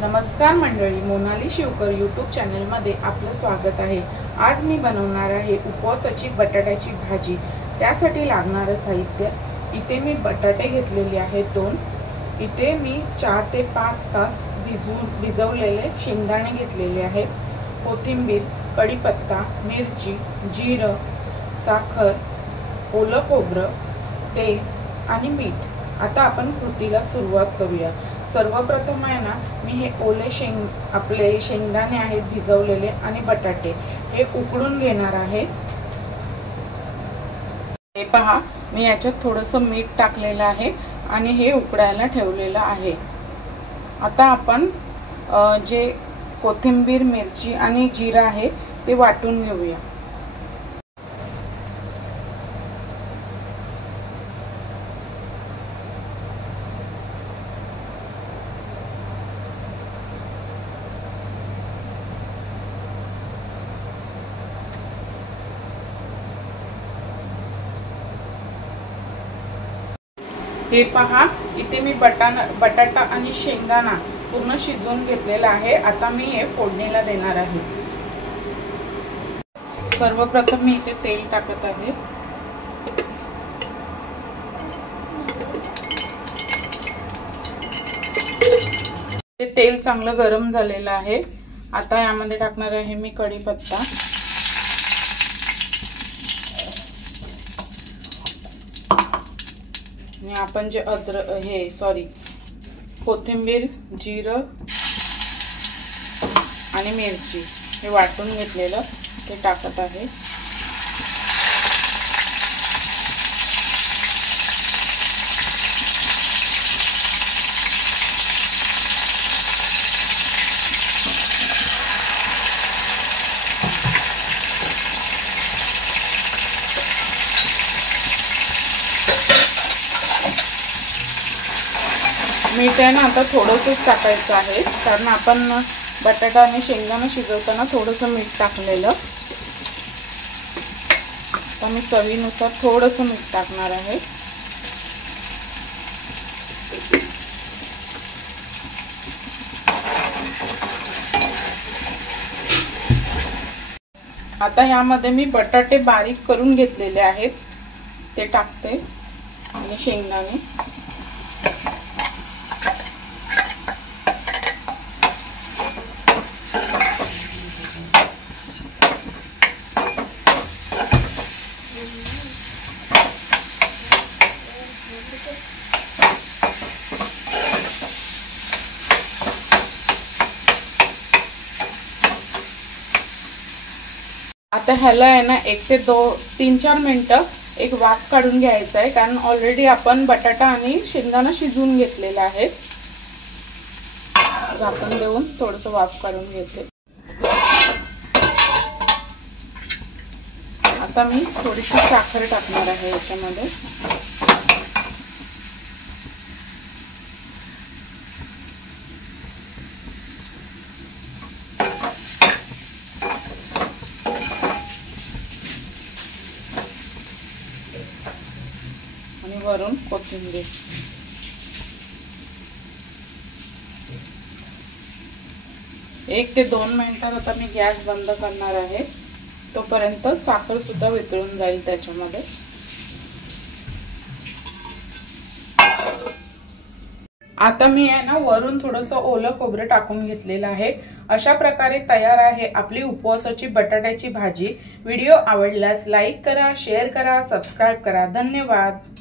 नमस्कार मंडळी, Monali Shivkar YouTube channel मध्ये आपलं स्वागत आहे। आज मी बनवणार आहे उपवासाची बटाट्याची भाजी। त्यासाठी लागणारे साहित्य, इथे मी बटाटे घेतलेले आहेत 2। इथे मी 4 ते 5 तास भिजवलेले शेंगदाणे घेतलेले आहेत। कोथिंबीर, कढीपत्ता, मिरची, जिरं, साखर, ओलं खोबरं, तेल आणि मीठ। आता आपण कृतीला सुरुवात करूया। सर्वप्रथम आहे ना, मी हे ओले आपले शेंगदाणे आहेत भिजवलेले आणि बटाटे हे उकडून घेणार आहे। हे पहा, मी याच्यात थोडंसं मीठ टाकलेलं आहे आणि हे उकडायला ठेवलेलं आहे। आता आपण जे कोथिंबीर, मिरची आणि जिरा आहे ते वाटून घेऊया। हे पहा, इथे मी बटाटा आणि शेंगदाणा पूर्ण शिजवून घेतलेला आहे। आता मी हे फोडणीला देणार आहे। सर्वप्रथम मी इथे तेल टाकत आहे। ते तेल चांगलं गरम झालेलं आहे। आता यामध्ये टाकणार आहे मी कढीपत्ता, आणि आपण जे कोथिंबीर, जिरं आणि मिरची हे वाटून घेतलेलं ते टाकत आहे। मीठ आहे ना आता थोडंसंच टाकायचं आहे, कारण आपण बटाटा आणि शेंगदाणा शिजवताना थोडंसं मीठ टाकलेलं। आता मी चवीनुसार थोडंसं मीठ टाकणार आहे। आता यामध्ये मी बटाटे बारीक करून घेतलेले आहेत ते टाकते आणि शेंगदाणे। आता ह्याला आहे ना 1 ते 3-4 मिनिटं एक वाफ काढून घ्यायचा आहे, कारण ऑलरेडी आपण बटाटा आणि शेंगदाणा शिजवून घेतलेला आहे। झाकण देऊन थोडंसं वाफ काढून घेते। आता मी थोडीशी साखर टाकणार आहे याच्यामध्ये। आणि वरून कोथिंबीर। एक ते 2 मिनिटात आता मी गॅस बंद करणार आहे। तोपर्यंत साखर सुद्धा वितळून जाईल त्याच्यामध्ये। आता मी आहे ना वरून थोडंसं ओलं खोबरं टाकून घेतलेलं आहे। अशा प्रकारे तयार आहे आपली उपवासाची बटाट्याची भाजी। व्हिडिओ आवडल्यास लाईक करा, शेअर करा, सबस्क्राइब करा। धन्यवाद।